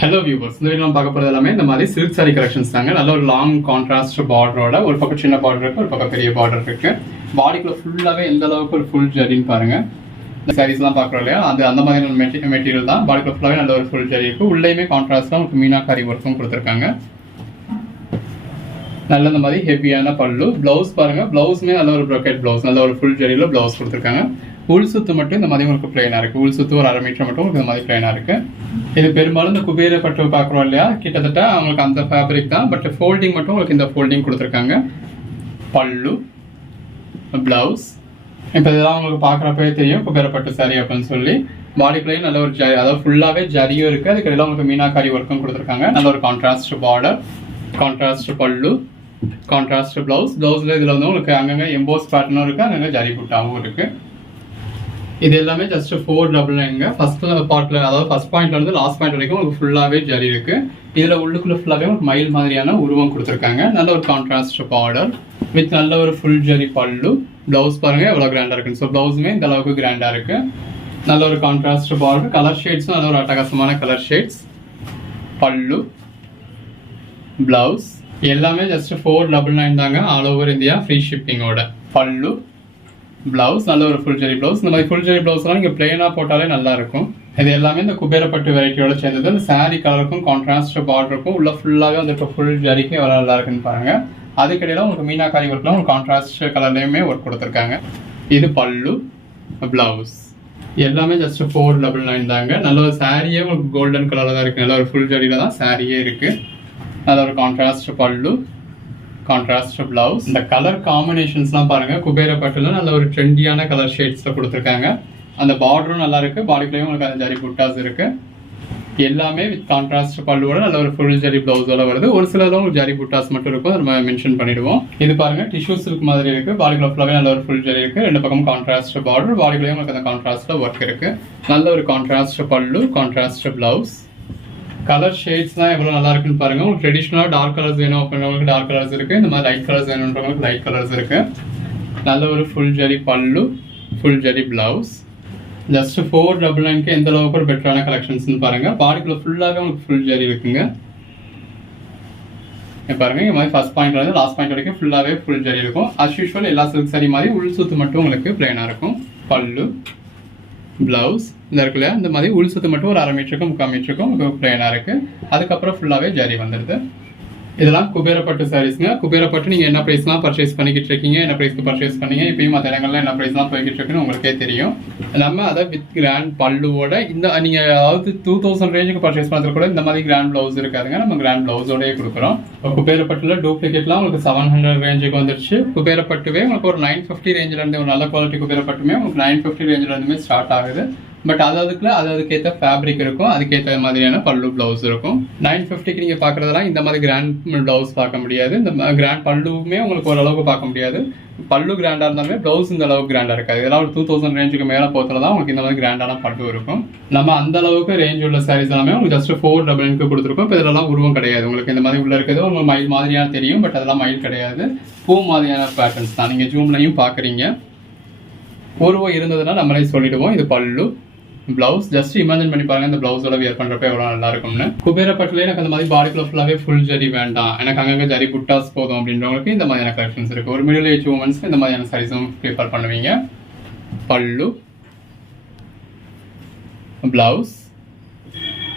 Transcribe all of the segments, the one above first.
Hello viewers, இந்த video நம்ம பார்க்க போகிறது எல்லாமே இந்த மாதிரி சில்க் சாரி கலெக்ஷன்ஸ் தாங்க. நல்ல ஒரு லாங் கான்ட்ராஸ்ட் பார்டரோட, ஒரு பக்கம் சின்ன பார்டர் இருக்கு, ஒரு பக்கம் பெரிய பார்டர் இருக்கு. பாடிக்குள்ள ஃபுல்லாகவே எந்த அளவுக்கு ஒரு ஃபுல் ஜரின்னு பாருங்க. இந்த சாரீஸ்லாம் பார்க்குறோம் இல்லையா, அந்த மாதிரி மெட்டீரியல் தான். பாடிக்குள்ள ஃபுல்லாகவே நல்ல ஒரு ஃபுல் ஜரி இருக்கு. உள்ளேயுமே கான்ட்ராஸ்டாக உங்களுக்கு மீனாக்காரி ஒர்க்கும் கொடுத்துருக்காங்க. நல்ல இந்த மாதிரி ஹெவியான பல்லு. பிளவுஸ் பாருங்க, பிளவுஸ்மே நல்ல ஒரு ப்ரொக்கெட் பிளவுஸ், நல்ல ஒரு ஃபுல் ஜரியில் பிளவுஸ் கொடுத்துருக்காங்க. உள் சுத்து மட்டும் இந்த மாதிரி உங்களுக்கு பிளைனா இருக்கு. உள் சுத்து ஒரு 1/2 மீட்டர் மட்டும் உங்களுக்கு இந்த மாதிரி பிளைனா இருக்கு. இது பெரும்பாலும் இந்த குபேர பட்டு பார்க்குறோம் இல்லையா, கிட்டத்தட்ட அவங்களுக்கு அந்த ஃபேப்ரிக் தான். பட் ஃபோல்டிங் மட்டும் உங்களுக்கு இந்த ஃபோல்டிங் கொடுத்துருக்காங்க. பல்லு, பிளவுஸ். இப்போ இதெல்லாம் உங்களுக்கு பார்க்குறப்பவே தெரியும் குபேர பட்டு சாரி அப்படின்னு சொல்லி. பாடிக்குள்ளேயும் நல்ல ஒரு ஜரி, அதாவது ஃபுல்லாகவே ஜரியும் இருக்குது. அதுக்கெல்லாம் உங்களுக்கு மீனாக்காரி ஒர்க்கும் கொடுத்துருக்காங்க. நல்ல ஒரு கான்ட்ராஸ்ட் பார்டர், கான்ட்ராஸ்ட் பல்லு, கான்ட்ராஸ்ட் பிளவுஸ். பிளவுஸில் இதில் வந்து உங்களுக்கு அங்கங்கே எம்போஸ் பேட்டர்னும் இருக்குது, அங்கங்கே ஜரி புட்டாவும் இருக்குது. இது எல்லாமே ஜஸ்ட் 499. ஃபர்ஸ்ட் பார்ட்ல, அதாவது ஃபர்ஸ்ட் பாயிண்ட்ல இருந்து லாஸ்ட் பாயிண்ட் வரைக்கும் உங்களுக்கு ஃபுல்லாவே ஜரி இருக்கு. இதுல உள்ளுக்குள்ள ஃபுல்லாவே ஒரு மயில் மாதிரியான உருவம் கொடுத்துருக்காங்க. நல்ல ஒரு கான்ட்ராஸ்ட் பார்டர் வித் நல்ல ஒரு ஃபுல் ஜரி பல்லு. பிளவுஸ் பாருங்க எவ்வளவு கிராண்டா இருக்கு. ஸோ பிளவுஸுமே இந்த அளவுக்கு கிராண்டா இருக்கு. நல்ல ஒரு கான்ட்ராஸ்ட் பார்டர். கலர் ஷேட்ஸும் நல்ல ஒரு அட்டகாசமான கலர் ஷேட்ஸ். பல்லு, பிளவுஸ் எல்லாமே ஜஸ்ட் 499 தாங்க. ஆல் ஓவர் இந்தியா ஃப்ரீ ஷிப்பிங்கோட. பல்லு, பிளவுஸ் நல்ல ஒரு ஃபுல் ஜரி பிளவுஸ். இந்த மாதிரி ஃபுல் ஜரி பிளவுஸ்லாம் நீங்கள் பிளெயினாக போட்டாலே நல்லா இருக்கும். இது எல்லாமே இந்த குபேரப்பட்டு வெரைட்டியோட சேர்ந்தது. இந்த சாரீ கலருக்கும் கான்ட்ராஸ்ட் பார்டருக்கும் உள்ள ஃபுல்லாகவே வந்துட்டு ஃபுல் ஜரிக்கும் எவ்வளோ நல்லா இருக்குன்னு பாருங்க. அதுக்கிடையில உங்களுக்கு மீனாக்காரி ஒர்க்லாம் உங்களுக்கு கான்ட்ராஸ்ட் கலர்லையுமே ஒர்க் கொடுத்துருக்காங்க. இது பல்லு, பிளவுஸ் எல்லாமே ஜஸ்ட் 499 தாங்க. நல்ல ஒரு சாரியே உங்களுக்கு கோல்டன் கலரில் தான் இருக்குது. நல்ல ஒரு ஃபுல் ஜரியில் தான் சாரியே இருக்குது. நல்ல ஒரு கான்ட்ராஸ்ட் பல்லு, கான்ட்ராஸ்ட் பிளவுஸ். இந்த கலர் காம்பினேஷன்ஸ்லாம் பாருங்க. குபேர பட்டுல நல்ல ஒரு ட்ரெண்டியான கலர் ஷேட்ஸ்ல கொடுத்துருக்காங்க. அந்த பார்டரும் நல்லா இருக்கு. பாடிக்குள்ளேயும் உங்களுக்கு அந்த ஜரி புட்டாஸ் இருக்கு. எல்லாமே வித் கான்ட்ராஸ்ட் பல்லுவோட நல்ல ஒரு ஃபுல் ஜரி பிளவுஸோட வருது. ஒரு சிலரும் உங்களுக்கு ஜரி புட்டாஸ் மட்டும் இருக்கும், நம்ம மென்ஷன் பண்ணிடுவோம். இது பாருங்க டிஷ்யூ சில்க் மாதிரி இருக்கு. பாடிக்குள்ள ஃபுல்லாவே நல்ல ஒரு ஃபுல் ஜரி இருக்கு. ரெண்டு பக்கம் கான்ட்ராஸ்ட் பார்டர். பாடிக்குள்ளேயும் உங்களுக்கு அந்த கான்ட்ராஸ்ட்ல ஒர்க் இருக்கு. நல்ல ஒரு கான்ட்ராஸ்ட் பல்லு, கான்ட்ராஸ்ட் பிளவுஸ். கலர் ஷேட்ஸ் தான் எவ்வளோ நல்லா இருக்குன்னு பாருங்க. உங்களுக்கு ட்ரெடிஷ்னலாக டார்க் கலர்ஸ் வேணும் அப்படின்றவங்களுக்கு டார்க் கலர்ஸ் இருக்கு. இந்த மாதிரி லைட் கலர்ஸ் வேணுன்றவங்களுக்கு லைட் கலர்ஸ் இருக்கு. நல்ல ஒரு ஃபுல் ஜரி பல்லு, ஃபுல் ஜரி பிளவுஸ். ஜஸ்ட் 499க்கு எந்த அளவுக்கு ஒரு பெட்டரான கலெக்ஷன்ஸ்னு பாருங்க. பாடிக்குள்ள ஃபுல்லாகவே உங்களுக்கு ஃபுல் ஜரி இருக்குங்க. பாருங்க இந்த மாதிரி ஃபர்ஸ்ட் பாயிண்ட்ல இருந்து லாஸ்ட் பாயிண்ட் வரைக்கும் ஃபுல்லாகவே ஃபுல் ஜரி இருக்கும். அஸ் யூஷுவல் எல்லா சில்க் சாரி மாதிரி உள் சுத்து மட்டும் உங்களுக்கு பிளைனா இருக்கும். பல்லு, பிளவுஸ் இந்த இருக்குல்ல, இந்த மாதிரி உள் சுத்து மட்டும் ஒரு 1/2 மீட்டருக்கும் 3/4 மீட்டருக்கும் பிளைனா இருக்கு. அதுக்கப்புறம் ஃபுல்லாவே ஜரி வந்துடுது. இதெல்லாம் குபேரப்பட்டு சாரீஸ்ங்க. குபேரப்பட்டு நீங்க என்ன பிரைஸ்லாம் பர்ச்சேஸ் பண்ணிக்கிட்டு இருக்கீங்க, என்ன பிரைஸ்க்கு பர்ச்சேஸ் பண்ணீங்க, இப்பயும் மற்ற இடங்கள்ல என்ன பிரைஸ்லாம் போய்கிட்டு இருக்குன்னு உங்களுக்கே தெரியும். நம்ம அதை வித் கிராண்ட் பல்லுவோட இந்த நீங்க அதாவது 2000 ரேஞ்சுக்கு பர்ச்சேஸ் பண்ணுறது கூட இந்த மாதிரி கிராண்ட் பிளவுஸ் இருக்காதுங்க. நம்ம கிராண்ட் பிளவுஸோடய கொடுக்குறோம். குபேரப்பட்டுல டூப்ளிகேட்லாம் உங்களுக்கு 700 ரேஞ்சுக்கு வந்துருச்சு. குபேரப்பட்டுவே உங்களுக்கு ஒரு 950 ரேஞ்சில இருந்து, ஒரு நல்ல குவாலிட்டி குபேரப்பட்டுமே உங்களுக்கு 950 ரேஞ்சில இருந்துமே ஸ்டார்ட் ஆகுது. பட் அதுக்கேற்ற ஃபேப்ரிக் இருக்கும், அதுக்கேற்ற மாதிரியான பல்லு பிளவுஸ் இருக்கும். 950க்கு நீங்க பாக்குறதெல்லாம் இந்த மாதிரி கிராண்ட் பிளவுஸ் பார்க்க முடியாது. இந்த கிராண்ட் பல்லுவுமே உங்களுக்கு ஓரளவுக்கு பார்க்க முடியாது. பல்லு கிராண்டா இருந்தாலுமே பிளவுஸ் இந்த அளவுக்கு கிராண்டா இருக்காது. இதெல்லாம் ஒரு 2000 ரேஞ்சுக்கு மேல போகிறதுல உங்களுக்கு இந்த மாதிரி கிராண்டான பல்லு இருக்கும். நம்ம அந்த அளவுக்கு ரேஞ்ச் உள்ள சாரீஸ் எல்லாமே உங்களுக்கு ஜஸ்ட் 499க்கு கொடுத்துருக்கோம். இப்போ இதெல்லாம் உருவம் கிடையாது. உங்களுக்கு இந்த மாதிரி உள்ள இருக்கிறது உங்களுக்கு மயில் மாதிரியான தெரியும், பட் அதெல்லாம் மயில் கிடையாது. பூ மாதிரியான பேட்டர்ன்ஸ் தான். நீங்க ஜூம்லையும் பாக்குறீங்க. உருவம் இருந்ததுன்னா நம்மளே சொல்லிடுவோம். இது பல்லு, பிளவுஸ். ஜஸ்ட் இமேஜின் பண்ணி பாருங்க இந்த பிளவுஸோட வியர் பண்றப்ப எவ்வளவு நல்லா இருக்கும்னு. குபேரப்பட்டுல எனக்கு அந்த மாதிரி பாடிக்குள்ள ஃபுல்லாவே ஃபுல் ஜரி வேண்டாம், எனக்கு அங்கங்க ஜரி புட்டாஸ் போதும் அப்படின்றவங்களுக்கு இந்த மாதிரியான கலெக்ஷன்ஸ் இருக்கு. ஒரு மிடில் ஏஜ் உமன்ஸ் இந்த மாதிரியான சாரீஸும் ப்ரிஃபர் பண்ணுவீங்க. பல்லு, பிளவுஸ்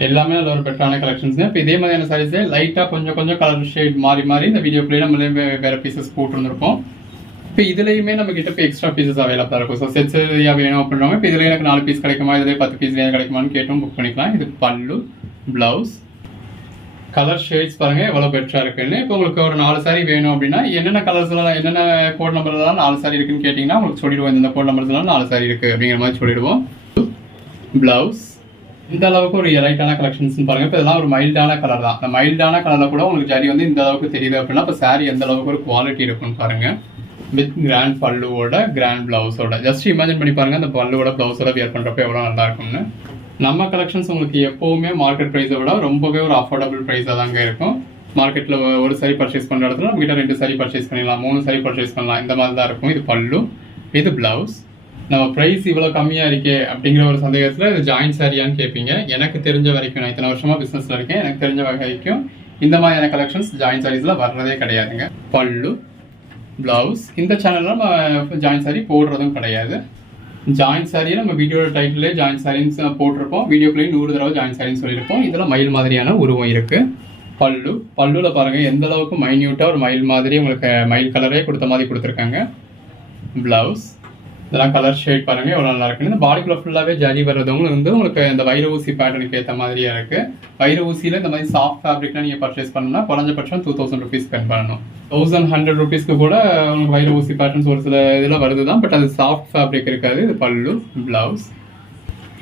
எல்லாமே நல்ல ஒரு பெட்டரான கலெக்ஷன்ஸ். இப்போ இதே மாதிரியான சாரீஸே லைட்டா கொஞ்சம் கொஞ்சம் கலர் ஷேட் மாறி மாறி இந்த வீடியோக்குள்ளே நம்மளே வேற பீசஸ் போட்டுருந்துருப்போம். இப்போ இதுலையுமே நம்ம கிட்ட இப்போ எக்ஸ்ட்ரா பீசஸ் அவைலபிளா இருக்கும். ஸோ செட்ஸ் வேணும் அப்படின்றவங்க இப்போ இதுல எனக்கு 4 பீஸ் கிடைக்குமா, இதுல 10 பீஸ் கிடைக்குமான்னு கேட்டும் புக் பண்ணிக்கலாம். இது பல்லு, பிளவுஸ். கலர் ஷேட்ஸ் பாருங்க எவ்வளவு பெட்டரா இருக்குன்னு. இப்போ உங்களுக்கு ஒரு 4 சாரி வேணும் அப்படின்னா என்னென்ன கலர்ஸ் எல்லாம், என்னென்ன கோட் நம்பர் எல்லாம் 4 சாரி இருக்குன்னு கேட்டீங்கன்னா உங்களுக்கு சொல்லிடுவோம். இந்த கோட் நம்பர்ஸ் எல்லாம் 4 சாரி இருக்கு அப்படிங்கிற மாதிரி சொல்லிடுவோம். பிளவுஸ் இந்த அளவுக்கு ஒரு லைட்டான கலெக்ஷன்ஸ் பாருங்க. இப்போ இதெல்லாம் ஒரு மைல்டான கலர் தான். இந்த மைல்டான கலர்ல கூட உங்களுக்கு ஜரி வந்து இந்த அளவுக்கு தெரியுது அப்படின்னா இப்போ சாரி எந்த அளவுக்கு ஒரு குவாலிட்டி இருக்குன்னு பாருங்க. வித் கிராண்ட் பல்லுவோட கிராண்ட் பிளவுஸோட. ஜஸ்ட் இமேஜின் பண்ணி பாருங்க அந்த பல்லுவோட பிளவுஸோட வியர் பண்றப்ப எவ்வளவு நல்லா இருக்கும்னு. நம்ம கலெக்ஷன்ஸ் உங்களுக்கு எப்பவுமே மார்க்கெட் பிரைஸை விட ரொம்பவே ஒரு அஃபோர்டபுள் பிரைஸா தாங்க இருக்கும். மார்க்கெட்ல ஒரு சாரி பர்ச்சேஸ் பண்ற இடத்துல நம்ம கிட்ட 2 சாரி பர்ச்சேஸ் பண்ணிடலாம், 3 சாரி பர்ச்சேஸ் பண்ணலாம், இந்த மாதிரி தான் இருக்கும். இது பல்லு, இது பிளவுஸ். நம்ம ப்ரைஸ் இவ்வளோ கம்மியாக இருக்கே அப்படிங்கிற ஒரு சந்தேகத்தில் இது ஜாயின்ட் சாரியான்னு கேட்பீங்க. எனக்கு தெரிஞ்ச வரைக்கும், நான் இத்தனை வருஷமாக பிஸ்னஸில் இருக்கேன், எனக்கு தெரிஞ்ச வரைக்கும் இந்த மாதிரியான கலெக்ஷன்ஸ் ஜாயின்ட் சாரீஸில் வர்றதே கிடையாதுங்க. பல்லு, ப்ளவுஸ், இந்த சேனலில் நம்ம ஜாயின்ட் சாரீ போடுறதும் கிடையாது. ஜாயின்ட் சாரியை நம்ம வீடியோட டைட்டிலே ஜாயின்ட் சாரின்னு போட்டிருப்போம், வீடியோக்குள்ளேயும் 100 தடவை ஜாயின்ட் சாரின்னு சொல்லியிருப்போம். இதில் மயில் மாதிரியான உருவம் இருக்குது. பல்லுவில் பாருங்கள் எந்த அளவுக்கு மைன்யூட்டாக ஒரு மயில் மாதிரி உங்களுக்கு மயில் கலரே கொடுத்த மாதிரி கொடுத்துருக்காங்க. ப்ளவுஸ், இதெல்லாம் கலர் ஷேட் பாருங்கள் எவ்வளோ நல்லா இருக்குன்னு. இந்த பாடிக்குள்ளே ஃபுல்லாகவே ஜரி வர்றதும் வந்து உங்களுக்கு இந்த வைர ஊசி பேட்டர்னுக்கு ஏற்ற மாதிரியே இருக்குது. வைர ஊசியில் இந்த மாதிரி சாஃப்ட் ஃபேப்ரிக்லாம் நீங்கள் பர்ச்சேஸ் பண்ணணும்னா குறைஞ்சபட்சம் 2000 rupees ஸ்பெண்ட் பண்ணணும். 1100 rupeesக்கு கூட உங்களுக்கு வைர ஊசி பேட்டர்ன்ஸ் ஒரு சில இதில் வருது தான், பட் அது சாஃப்ட் ஃபேப்ரிக் இருக்காது. இது பல்லு, ப்ளவுஸ்.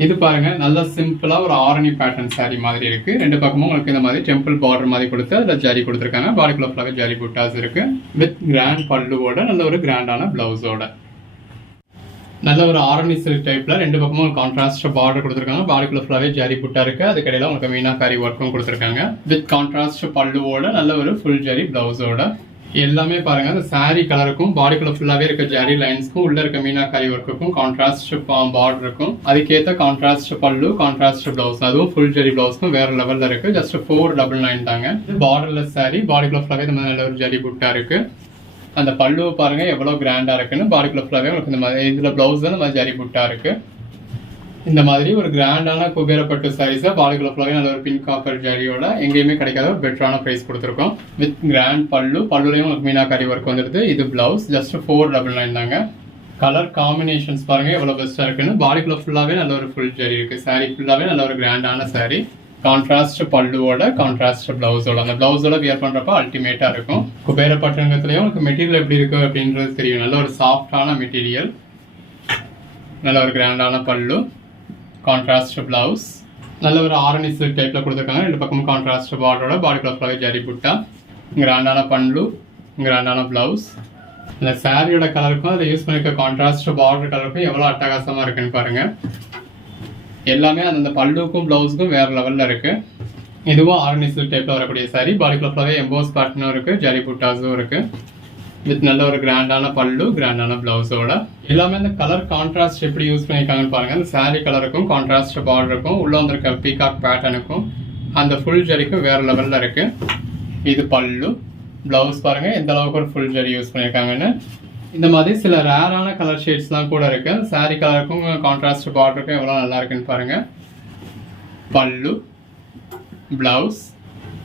இது பாருங்க நல்லா சிம்பிளாக ஒரு ஆரணி பேட்டர்ன் சாரி மாதிரி இருக்கு. ரெண்டு பக்கமும் உங்களுக்கு இந்த மாதிரி டெம்பிள் பார்டர் மாதிரி கொடுத்து அதில் ஜரி கொடுத்துருக்காங்க. பாடிக்குள்ள ஃபுல்லாகவே ஜரி புட்டாஸ் இருக்கு. வித் கிராண்ட் பல்லுவோட நல்ல ஒரு கிராண்டான பிளவுஸோட நல்ல ஒரு ஆரணி சில்க் டைப்ல ரெண்டு பக்கமும் கான்ட்ராஸ்ட் பார்டர் கொடுத்துருக்காங்க. பாடிக்குள்ள ஃபுல்லாகவே ஜரி புட்டா இருக்கு. அதுக்கடையில உங்களுக்கு மீனாகாரி ஒர்க்கும் கொடுத்துருக்காங்க. வித் கான்ட்ராஸ்ட் பல்லுவோட நல்ல ஒரு ஃபுல் ஜரி பிளவுஸோட எல்லாமே பாருங்க. அந்த சாரி கலருக்கும் பாடிக்குள்ள ஃபுல்லாவே இருக்க ஜரி லைன்ஸ்க்கும் உள்ள இருக்க மீனாகாரி ஒர்க்குக்கும் கான்ட்ராஸ்ட் பார்டர் இருக்கும். அதுக்கேற்ற கான்ட்ராஸ்ட் பல்லு, கான்ட்ராஸ்ட் பிளவுஸ், அதுவும் ஃபுல் ஜரி பிளவுஸ்க்கும் வேற லெவல்ல இருக்கு. ஜஸ்ட் 499 தாங்க. பார்டர்லெஸ் சாரி, பாடிக்குள்ள ஃபுல்லாவே இந்த மாதிரி நல்ல ஒரு ஜரி புட்டா இருக்கு. அந்த பல்லுவை பாருங்க எவ்வளவு கிராண்டா இருக்குன்னு. பாடிக்குள்ள ஃபுல்லாவே உங்களுக்கு இந்த மாதிரி இதுல பிளவுஸ் தான் இந்த மாதிரி ஜரி புட்டா இருக்கு. இந்த மாதிரி ஒரு கிராண்டான குபேரப்பட்டு சாரீஸை பாடிக்குள்ள ஃபுல்லாவே நல்ல ஒரு பிங்க் காப்பர் ஜரியோட எங்கேயுமே கிடைக்காத ஒரு பெட்டரான பிரைஸ் கொடுத்துருக்கோம். வித் கிராண்ட் பல்லுலையும் உங்களுக்கு மீனாகாரி ஒர்க் வந்துருது. இது பிளவுஸ் ஜஸ்ட் 499 தாங்க. கலர் காம்பினேஷன்ஸ் பாருங்க எவ்வளவு பெஸ்டா இருக்குன்னு. பாடிக்குள்ள ஃபுல்லாவே நல்ல ஒரு ஃபுல் ஜரி இருக்கு. சாரி ஃபுல்லாவே நல்ல ஒரு கிராண்டான சாரி. கான்ட்ராஸ்ட் பல்லுவோட கான்ட்ராஸ்ட் பிளவுஸோட அந்த பிளவுஸோட வியர் பண்றப்ப அல்டிமேட்டா இருக்கும். குபேரப்பட்டுலயும் உங்களுக்கு மெட்டீரியல் எப்படி இருக்கு அப்படின்றது தெரியும். நல்ல ஒரு சாஃப்டான மெட்டீரியல், நல்ல ஒரு கிராண்டான பல்லு, கான்ட்ராஸ்ட் பிளவுஸ், நல்ல ஒரு ஆரணி சில்க் டைப்ல கொடுத்துருக்காங்க. ரெண்டு பக்கமும் கான்ட்ராஸ்ட் பார்டரோட பாடிக்குள்ள ஃபுல்லாவே ஜரி புட்டா, கிராண்டான பல்லு, கிராண்டான பிளவுஸ். இந்த சாரியோட கலருக்கும் அதை யூஸ் பண்ணிருக்க கான்ட்ராஸ்ட் பார்டர் கலருக்கும் எவ்வளவு அட்டகாசமா இருக்குன்னு பாருங்க. எல்லாமே அந்த பல்லுக்கும் பிளவுஸுக்கும் வேற லெவல்ல இருக்கு. இதுவும் ஆரணி சில்க் டைப்ல வரக்கூடிய சாரி. பாடிக்குள்ள ஃபுல்லாவே எம்போஸ் பேட்டர்னும் இருக்கு, ஜரி புட்டாஸும் இருக்கு. வித் நல்ல ஒரு கிராண்டான பல்லு, கிராண்டான பிளவுஸோட எல்லாமே அந்த கலர் கான்ட்ராஸ்ட் எப்படி யூஸ் பண்ணிருக்காங்கன்னு பாருங்க. அந்த சாரி கலருக்கும் கான்ட்ராஸ்ட் பார்டருக்கும் உள்ள வந்திருக்க பீகாக் பேட்டர்னுக்கும் அந்த ஃபுல் ஜரிக்கும் வேற லெவல்ல இருக்கு. இது பல்லு, பிளவுஸ் பாருங்க எந்த அளவுக்கு ஒரு ஃபுல் ஜரி யூஸ் பண்ணிருக்காங்கன்னு. இந்த மாதிரி சில ரேரான கலர் ஷேட்ஸ்லாம் கூட இருக்கு. சாரி கலருக்கும் கான்ட்ராஸ்ட் பார்டருக்கும் எவ்வளவு நல்லா இருக்குன்னு பாருங்க. பல்லு, பிளவுஸ்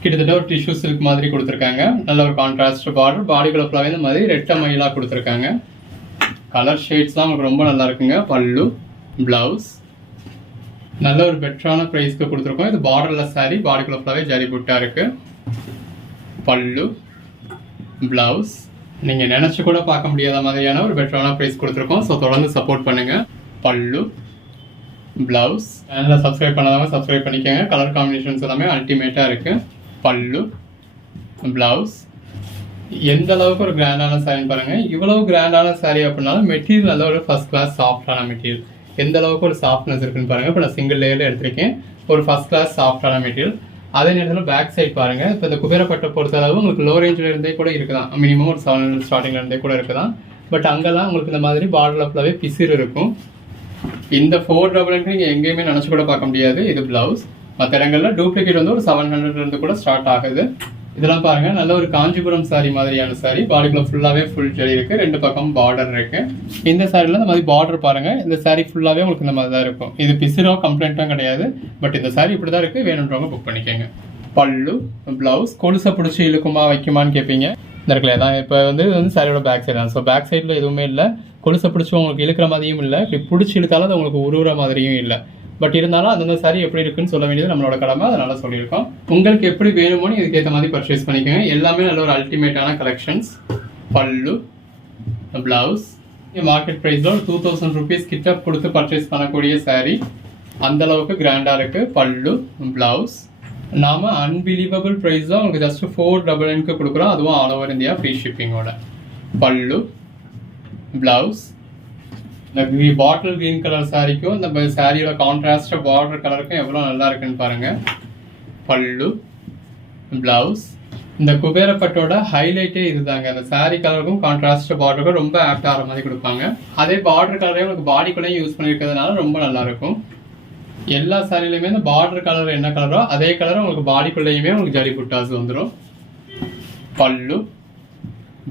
கிட்டத்தட்ட ஒரு டிஷ்யூ சில்க் மாதிரி கொடுத்துருக்காங்க. நல்ல ஒரு கான்ட்ராஸ்ட் பார்டர், பாடிக்குள்ள ஃபுல்லாவே இந்த மாதிரி ரெட்டை மயிலா கொடுத்துருக்காங்க. கலர் ஷேட்ஸ்லாம் உங்களுக்கு ரொம்ப நல்லா இருக்குங்க. பல்லு, பிளவுஸ் நல்ல ஒரு பெட்டரான ப்ரைஸ்க்கு கொடுத்துருக்கோம். இது பார்டர்லெஸ் சாரி, பாடிக்குள்ள ஃபுல்லாவே ஜரி புட்டா இருக்கு. பல்லு, பிளவுஸ் நீங்க நினைச்சு கூட பார்க்க முடியாத மாதிரியான ஒரு பெட்டரான ப்ரைஸ் கொடுத்துருக்கோம். ஸோ தொடர்ந்து சப்போர்ட் பண்ணுங்க. பல்லு, பிளவுஸ் சேனலை சப்ஸ்கிரைப் பண்ணாதவங்க சப்ஸ்கிரைப் பண்ணிக்கோங்க. கலர் காம்பினேஷன்ஸ் எல்லாமே அல்டிமேட்டா இருக்கு. பல்லு, பிளவுஸ் எந்த அளவுக்கு ஒரு கிராண்டான சாரின்னு பாருங்க. இவ்வளவு கிராண்டான சாரி அப்படின்னாலும் மெட்டீரியல் நல்ல ஒரு ஃபர்ஸ்ட் கிளாஸ் சாஃப்டான மெட்டீரியல். எந்த அளவுக்கு ஒரு சாஃப்ட்னஸ் இருக்குன்னு பாருங்க. இப்போ நான் சிங்கிள் லேயர்ல எடுத்திருக்கேன். ஒரு ஃபர்ஸ்ட் கிளாஸ் சாஃப்டான மெட்டீரியல். அதே நேரத்தில் பேக் சைட் பாருங்க. இப்போ இந்த குபேரப்பட்டை பொறுத்த அளவு உங்களுக்கு லோ ரேஞ்சில் இருந்தே கூட இருக்குதான். மினிமம் ஒரு 700 ஸ்டார்டிங்ல இருந்தே கூட இருக்குதான். பட் அங்கெல்லாம் உங்களுக்கு இந்த மாதிரி பார்டர்ல ஃபுல்லாவே பிசிறு இருக்கும். இந்த 499 நீங்க எங்கேயுமே நினைச்சு கூட பார்க்க முடியாது. இது பிளவுஸ். மற்ற இடங்கள்ல டூப்ளிகேட் வந்து ஒரு 700 இருந்து கூட ஸ்டார்ட் ஆகுது. இதெல்லாம் பாருங்க நல்ல ஒரு காஞ்சிபுரம் சாரி மாதிரியான சாரி. பாடிக்குள்ள ஃபுல்லாவே ஃபுல் ஜரி இருக்கு. ரெண்டு பக்கம் பார்டர் இருக்கு. இந்த சாரில இந்த மாதிரி பார்டர் பாருங்க. இந்த சாரி ஃபுல்லாவே உங்களுக்கு இந்த மாதிரி தான் இருக்கும். இது பிசிரோ கம்ப்ளைண்ட்டும் கிடையாது. பட் இந்த சாரி இப்படிதான் இருக்கு. வேணுன்றவங்க புக் பண்ணிக்கோங்க. பல்லு, பிளவுஸ் கொலுசை பிடிச்சி இழுக்குமா வைக்குமான்னு கேட்பீங்க. இந்த இடத்துல தான் இப்போ வந்து இது வந்து சாரியோட பேக் சைடு தான். ஸோ பேக் சைடில் எதுவுமே இல்லை. கொலுசை பிடிச்சி உங்களுக்கு இழுக்கிற மாதிரியும் இல்லை. இப்படி பிடிச்சி இழுத்தாலும் அது உங்களுக்கு உருவுற மாதிரியும் இல்லை. பட் இருந்தாலும் அந்தந்த சாரி எப்படி இருக்குன்னு சொல்ல வேண்டியது நம்மளோட கடமை. அதனால சொல்லியிருக்கோம். உங்களுக்கு எப்படி வேணுமோன்னு இதுக்கேற்ற மாதிரி பர்ச்சேஸ் பண்ணிக்கோங்க. எல்லாமே நல்ல ஒரு அல்டிமேட்டான கலெக்ஷன்ஸ். பல்லு, பிளவுஸ் மார்க்கெட் ப்ரைஸில் ஒரு 2000 rupees கிட்ட கொடுத்து பர்ச்சேஸ் பண்ணக்கூடிய சாரி. அந்த அளவுக்கு கிராண்டாக இருக்கு. பல்லு, பிளவுஸ் நாம அன்பிலீவபிள் ப்ரைஸ் தான் உங்களுக்கு ஜஸ்ட் 499 கொடுக்குறோம். அதுவும் ஆல் ஓவர் இந்தியா ஃப்ரீ ஷிப்பிங்கோட. பல்லு, பிளவுஸ் இந்த பாட்டில் கிரீன் கலர் சாரிக்கும் இந்த சாரியோட கான்ட்ராஸ்ட் பார்டர் கலருக்கும் எவ்வளோ நல்லா இருக்குன்னு பாருங்க. பல்லு, பிளவுஸ் இந்த குபேரப்பட்டோட ஹைலைட்டே இதுதாங்க. அந்த saree கலருக்கும் கான்ட்ராஸ்ட் பார்டருக்கும் ரொம்ப ஆப்ட் ஆகிற மாதிரி கொடுப்பாங்க. அதே பார்டர் கலரே உங்களுக்கு பாடிக்குள்ளேயும் யூஸ் பண்ணியிருக்கிறதுனால ரொம்ப நல்லா இருக்கும். எல்லா சாரிலையுமே இந்த பார்டர் கலர் என்ன கலரோ அதே கலர் உங்களுக்கு பாடிக்குள்ளேயுமே உங்களுக்கு ஜரி புட்டாஸ் வந்துடும். பல்லு,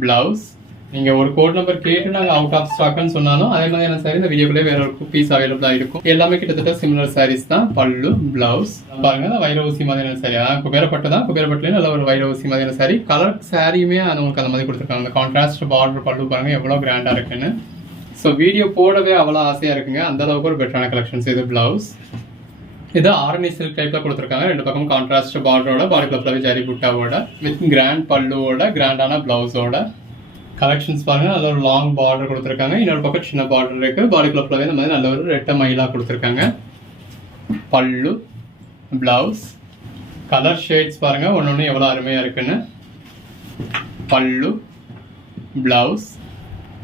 பிளவுஸ். நீங்கள் ஒரு கோட் நம்பர் கேட்டு நாங்கள் அவுட் ஆஃப் ஸ்டாக்னு சொன்னாலும் அதே மாதிரியான சாரி இந்த வீடியோக்குள்ளே வேற ஒரு பீஸ் அவைலபிளாக இருக்கும். எல்லாமே கிட்டத்தட்ட சிமிலர் சாரீஸ் தான். பல்லு, பிளவுஸ் பாருங்க, வைர ஊசி மாதிரியான சாரி. குபேரப்பட்டு தான், குபேரப்பட்டுலேயும் நல்ல ஒரு வைர ஊசி மாதிரியான சாரி. கலர் சாரியுமே உங்களுக்கு அந்த மாதிரி கொடுத்துருக்காங்க. அந்த கான்ட்ராஸ்ட் பார்டர் பல்லு பாருங்க எவ்வளோ கிராண்டாக இருக்குன்னு. ஸோ வீடியோ போடவே அவ்வளோ ஆசையாக இருக்குங்க. அந்த அளவுக்கு ஒரு பெட்டரான கலெக்ஷன்ஸ். இது பிளவுஸ். இது ஆரணி சில்க் டைப்பில் கொடுத்துருக்காங்க. ரெண்டு பக்கம் கான்ட்ராஸ்ட் பார்டரோட, பாடி ஃபுல்லாகவே ஜரி புட்டாவோட, வித் கிராண்ட் பல்லுவோட, கிராண்டான பிளவுஸோட கலெக்ஷன்ஸ் பாருங்க. நல்ல ஒரு லாங் பார்டர் கொடுத்துருக்காங்க. இன்னொரு பக்கம் சின்ன பார்டர் இருக்கு. பாடி ஃபுல்லாகவே இந்த மாதிரி நல்ல ஒரு ரெட்டை மயிலாக கொடுத்துருக்காங்க. பல்லு, பிளவுஸ். கலர் ஷேட்ஸ் பாருங்க ஒன்று எவ்வளோ அருமையாக இருக்குன்னு. பல்லு, பிளவுஸ்.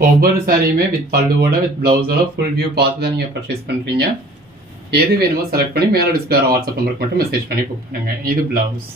ஒவ்வொரு சாரியுமே வித் பல்லுவோட வித் பிளவுஸோட ஃபுல் வியூ பார்த்து தான் நீங்கள் பர்ச்சேஸ் பண்ணுறீங்க. எது வேணுமோ செலக்ட் பண்ணி மேலே டிஸ்பிளே வாட்ஸ்அப் நம்பருக்கு மட்டும் மெசேஜ் பண்ணி புக் பண்ணுங்க. இது பிளவுஸ்.